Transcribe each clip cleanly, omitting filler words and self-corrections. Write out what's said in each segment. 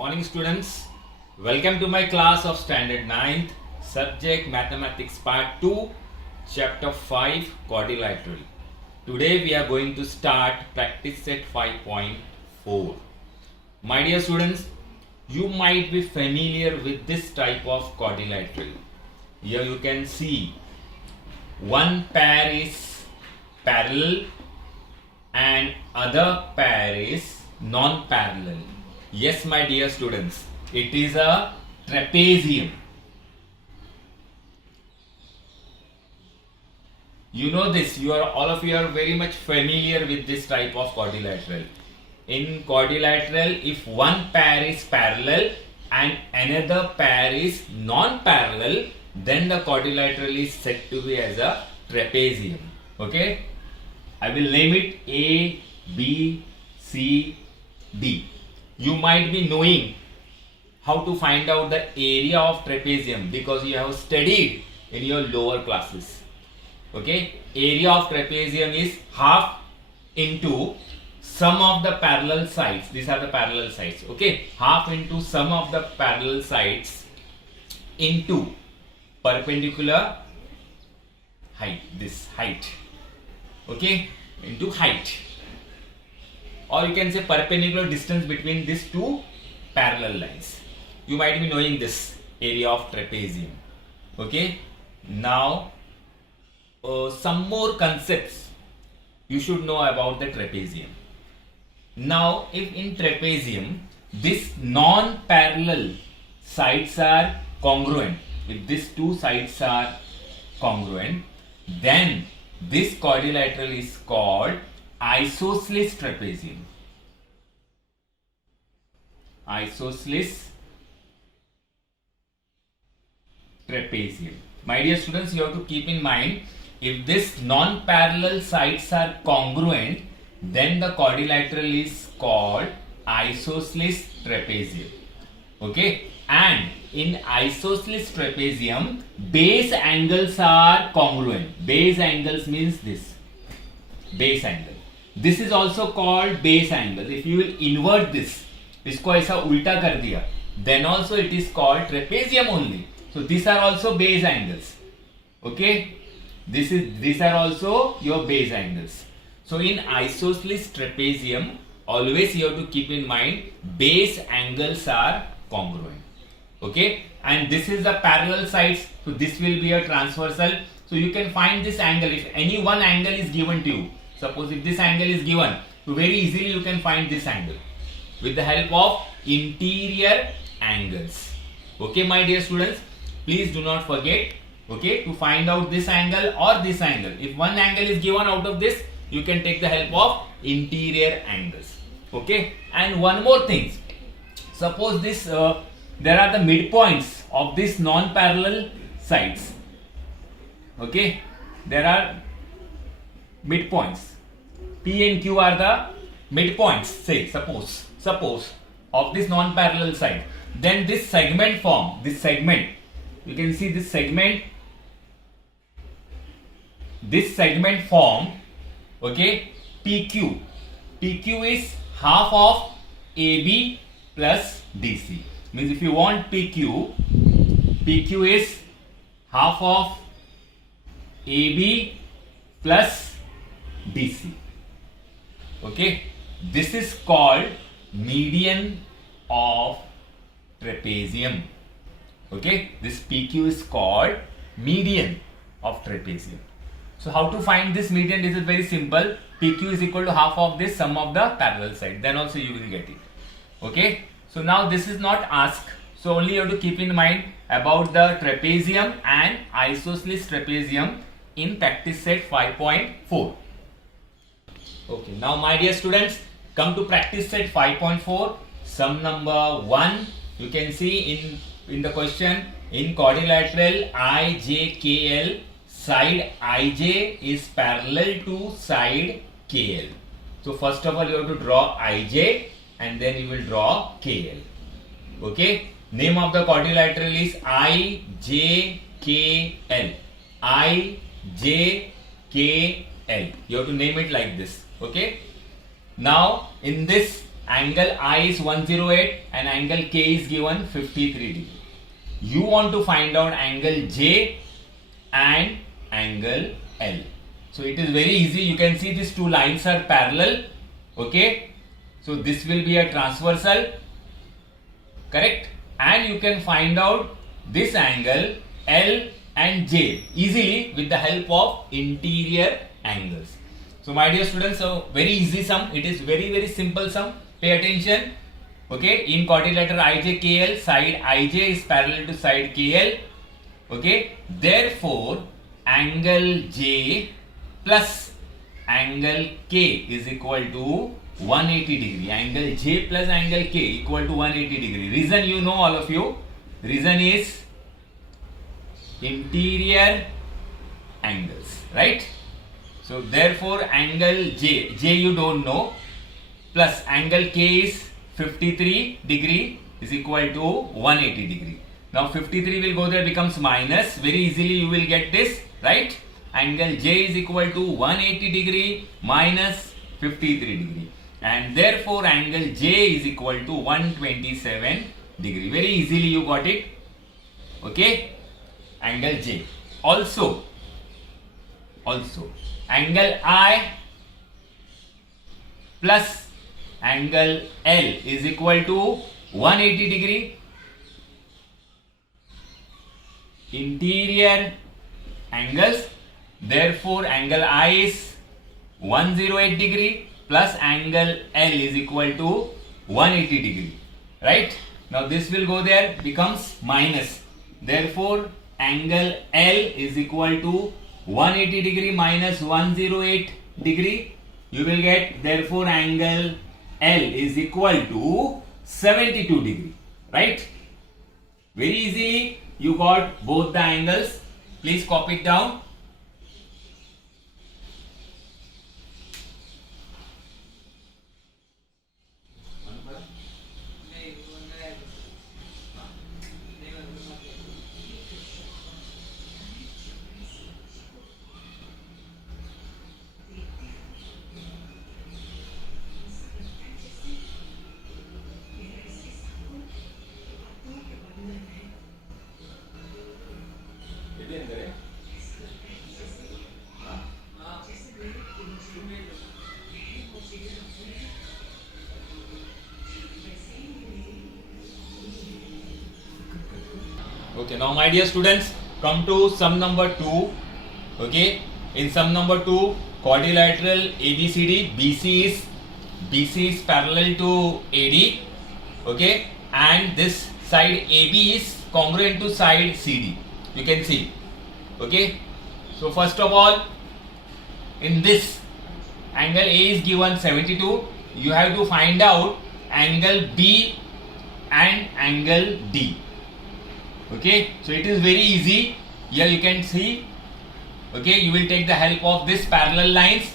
morning, students. Welcome to my class of Standard 9th, Subject Mathematics Part 2, Chapter 5, Quadrilateral. Today we are going to start practice set 5.4. My dear students, you might be familiar with this type of quadrilateral. Here you can see one pair is parallel and other pair is non-parallel. Yes, my dear students, it is a trapezium. You know this, all of you are very much familiar with this type of quadrilateral. In quadrilateral, if one pair is parallel and another pair is non-parallel, then the quadrilateral is said to be as a trapezium. Okay, I will name it A, B, C, D. You might be knowing how to find out the area of trapezium because you have studied in your lower classes. Okay, area of trapezium is half into sum of the parallel sides. These are the parallel sides. Okay, half into sum of the parallel sides into perpendicular height. This height. Okay, into height. Or you can say perpendicular distance between these two parallel lines. You might be knowing this area of trapezium. Okay. Now, some more concepts you should know about the trapezium. Now, if in trapezium, these non-parallel sides are congruent, if these two sides are congruent, then this quadrilateral is called isosceles trapezium. Isosceles trapezium. My dear students, you have to keep in mind, if this non-parallel sides are congruent, then the quadrilateral is called isosceles trapezium. Okay, and in isosceles trapezium, base angles are congruent. Base angles means this base angle. This is also called base angle. If you will invert this, इसको ऐसा उल्टा कर दिया, then also it is called trapezium only. So these are also base angles. Okay, these are also your base angles. So in isosceles trapezium, always you have to keep in mind base angles are congruent. Okay, and this is the parallel sides. So this will be a transversal. So you can find this angle if any one angle is given to you. Suppose if this angle is given, so very easily you can find this angle with the help of interior angles. Okay, my dear students, please do not forget, okay, to find out this angle or this angle. If one angle is given out of this, you can take the help of interior angles. Okay, and one more thing. Suppose this, there are the midpoints of these non-parallel sides. Okay, there are midpoints. P and Q are the midpoints, say, suppose of this non-parallel side. Then this segment form, you can see this segment form, okay, PQ is half of AB plus DC. Means if you want PQ is half of AB plus DC. Okay, this is called median of trapezium. Okay, this PQ is called median of trapezium. So how to find this median? This is very simple. PQ is equal to half of this sum of the parallel side. Then also you will get it. Okay, so now this is not asked. So only you have to keep in mind about the trapezium and isosceles trapezium in practice set 5.4. Okay, now my dear students, come to practice set 5.4. Sum number 1. You can see in the question, in quadrilateral IJKL, side IJ is parallel to side KL. So first of all you have to draw IJ and then you will draw KL. Okay, name of the quadrilateral is IJKL. IJKL. You have to name it like this. Okay, now in this angle I is 108 and angle K is given 53 degree. You want to find out angle J and angle L. So it is very easy. You can see these two lines are parallel. Okay. So this will be a transversal. Correct. And you can find out this angle L and J easily with the help of interior angles. So my dear students, so very easy sum. It is very simple sum. Pay attention. Okay. In quadrilateral IJKL, side IJ is parallel to side KL. Okay. Therefore, angle J plus angle K is equal to 180 degree. Angle J plus angle K equal to 180 degree. Reason you know, all of you. Reason is interior angles, right? So therefore angle J you don't know, plus angle K is 53 degree is equal to 180 degree. Now 53 will go there, becomes minus. Very easily you will get this, right? Angle J is equal to 180 degree minus 53 degree. And therefore angle J is equal to 127 degree. Very easily you got it. Okay. Angle J. Also angle I plus angle L is equal to 180 degree. Interior angles. Therefore angle I is 108 degree plus angle L is equal to 180 degree. Right? Now this will go there, becomes minus. Therefore angle L is equal to 180 degree minus 108 degree. You will get, therefore angle L is equal to 72 degree. Right? Very easily you got both the angles. Please copy it down. Okay, now my dear students, come to sum number 2. Okay, in sum number 2, quadrilateral ABCD, BC is parallel to AD. Okay, and this side AB is congruent to side CD. You can see. Okay, so first of all, in this angle A is given 72. You have to find out angle B and angle D. Okay, so it is very easy. Here you can see. Okay, you will take the help of this parallel lines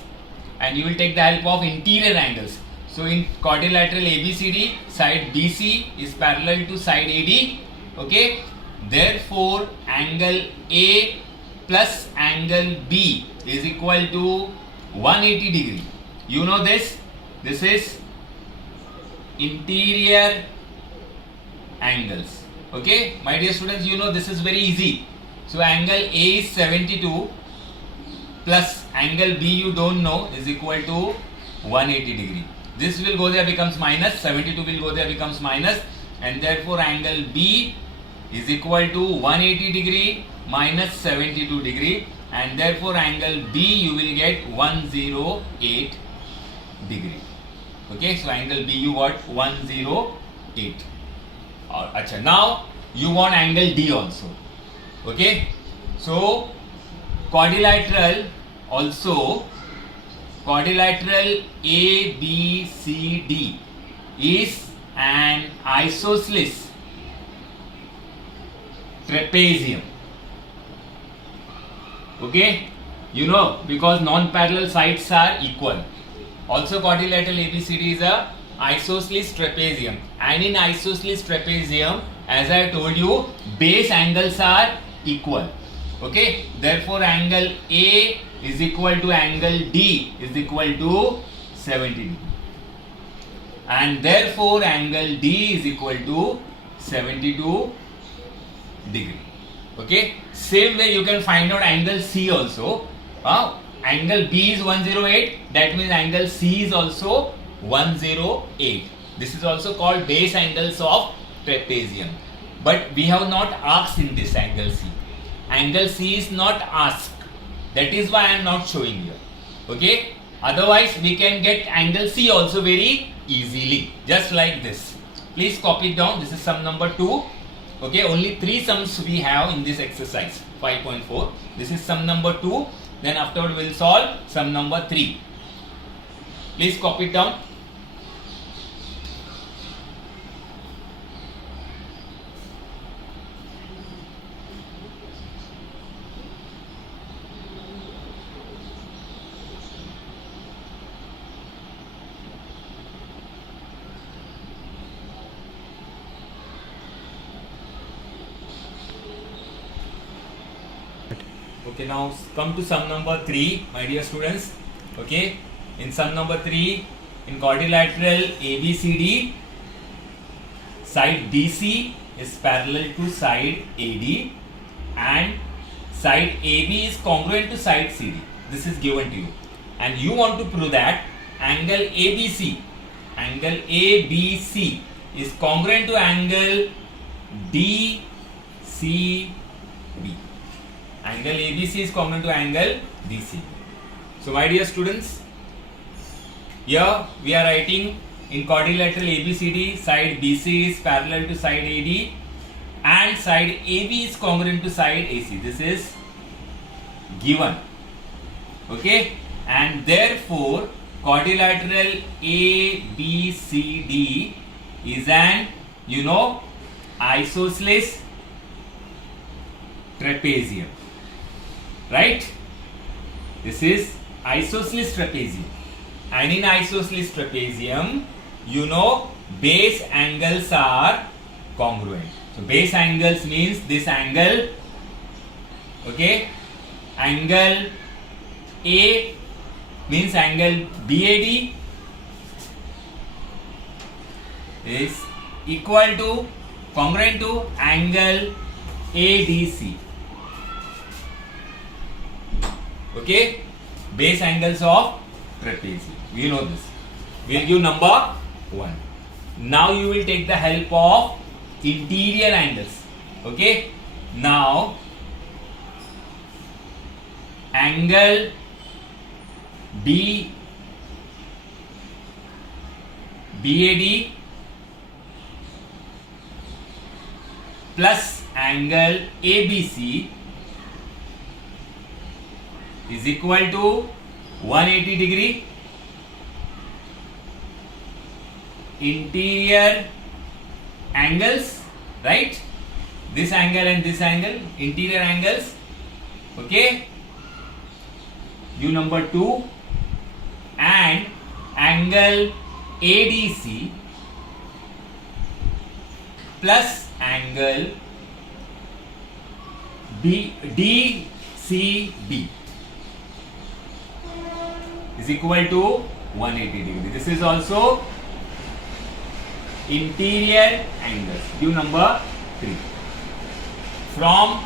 and you will take the help of interior angles. So in quadrilateral ABCD, side BC is parallel to side AD. Okay, therefore angle A plus angle B is equal to 180 degree. You know this. This is interior angles. Okay, my dear students, you know this is very easy. So angle A is 72 plus angle B you don't know is equal to 180 degree. This will go there, becomes minus. 72 will go there, becomes minus, and therefore angle B is equal to 180 degree minus 72 degree, and therefore angle B you will get 108 degree. Okay, so angle B you got 108. Achha, now you want angle D also. Okay, so quadrilateral ABCD is an isosceles trapezium. Okay, you know, because non-parallel sides are equal. Also quadrilateral ABCD is a isosceles trapezium, and in isosceles trapezium, as I told you, base angles are equal. Okay, therefore angle A is equal to angle D is equal to 70 degree. and therefore angle D is equal to 72 degree. Okay, same way you can find out angle C also. Angle B is 108, that means angle C is also 108. This is also called base angles of trapezium. But we have not asked in this angle C. Angle C is not asked. That is why I am not showing here. Okay, otherwise we can get angle C also very easily, just like this. Please copy it down. This is sum number 2. Okay, only 3 sums we have in this exercise 5.4. This is sum number 2. Then afterward we will solve sum number 3. Please copy it down. Okay, now come to sum number 3, my dear students. Okay, in sum number 3, in quadrilateral ABCD, side DC is parallel to side AD and side AB is congruent to side CD. This is given to you, and you want to prove that angle ABC is congruent to angle DCB. Angle ABC is congruent to angle DCB. So my dear students, here we are writing in quadrilateral ABCD, side BC is parallel to side AD and side AB is congruent to side AC. This is given. Okay, and therefore quadrilateral ABCD is an isosceles trapezium. Right? This is isosceles trapezium, and in isosceles trapezium, base angles are congruent. So base angles means this angle, okay, angle A means angle BAD is equal to, congruent to angle ADC. Okay, base angles of trapezium. You know this. We'll give number 1. Now you will take the help of interior angles. Okay, now angle BAD plus angle ABC is equal to 180 degree. Interior angles, right? This angle and this angle, interior angles. Okay, you number 2, and angle ADC plus angle DCB is equal to 180 degree. This is also interior angles. Due number 3. From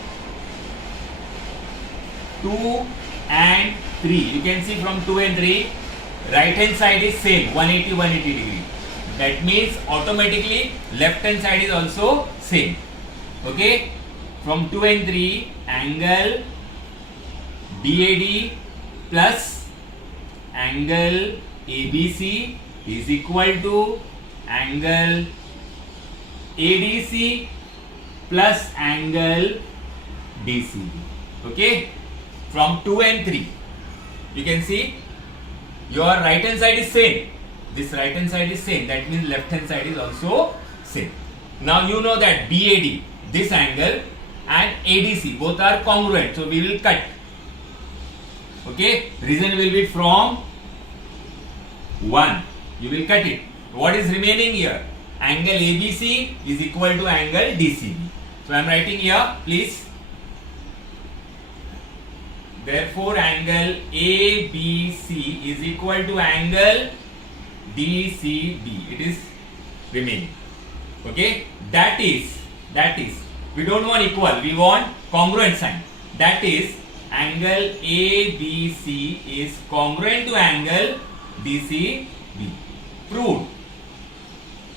2 and 3, you can see from 2 and 3, right hand side is same, 180 degree. That means automatically left hand side is also same. Okay, from 2 and 3, angle BAD plus angle ABC is equal to angle ADC plus angle DCB. Okay, from 2 and 3, you can see your right hand side is same, this right hand side is same, that means left hand side is also same. Now you know that BAD, this angle, and ADC both are congruent, so we will cut. Okay, reason will be from 1, you will cut it. What is remaining here? Angle ABC is equal to angle DCB. So I am writing here, please. Therefore angle ABC is equal to angle DCB. It is remaining. Okay, that is we don't want equal, we want congruent sign. That is angle ABC is congruent to angle DCB. Proved.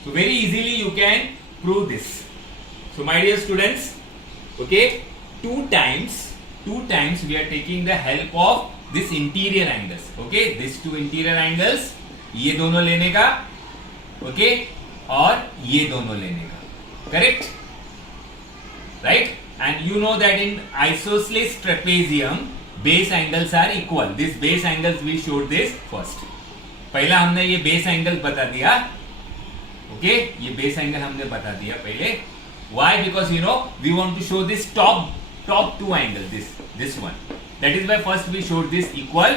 So very easily you can prove this. So my dear students, okay, two times we are taking the help of this interior angles. Okay, these two interior angles, ये दोनों लेने का, okay, और ये दोनों लेने का, correct, right? And you know that in isosceles trapezium base angles are equal. This base angles we showed this first. पहला हमने ये base angles बता दिया, okay, ये base angle हमने बता दिया पहले. Why? Because you know we want to show this top two angles, this one. That is why first we showed this equal.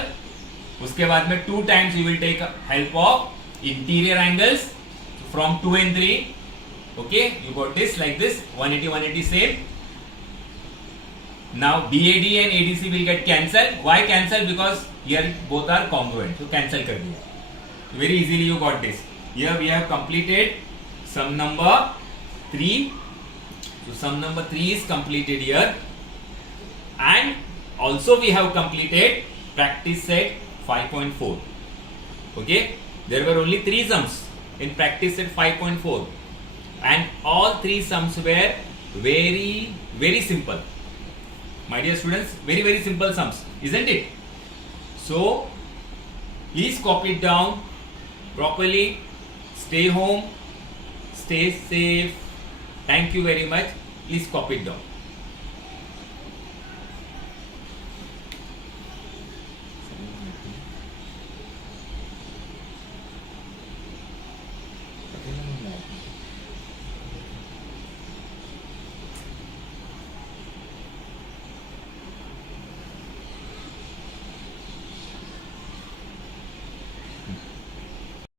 उसके बाद में 2 times you will take help of interior angles from 2 and 3. Okay, you got this like this, 180 same. Now BAD and ADC will get cancelled. Why cancel? Because here both are congruent. So cancel कर दिया. Very easily you got this. Here we have completed sum number 3. So sum number 3 is completed here. And also we have completed practice set 5.4. Okay, there were only 3 sums in practice set 5.4, and all 3 sums were very simple. My dear students, very simple sums, isn't it? So please copy it down properly. Stay home, stay safe. Thank you very much. Please copy it down.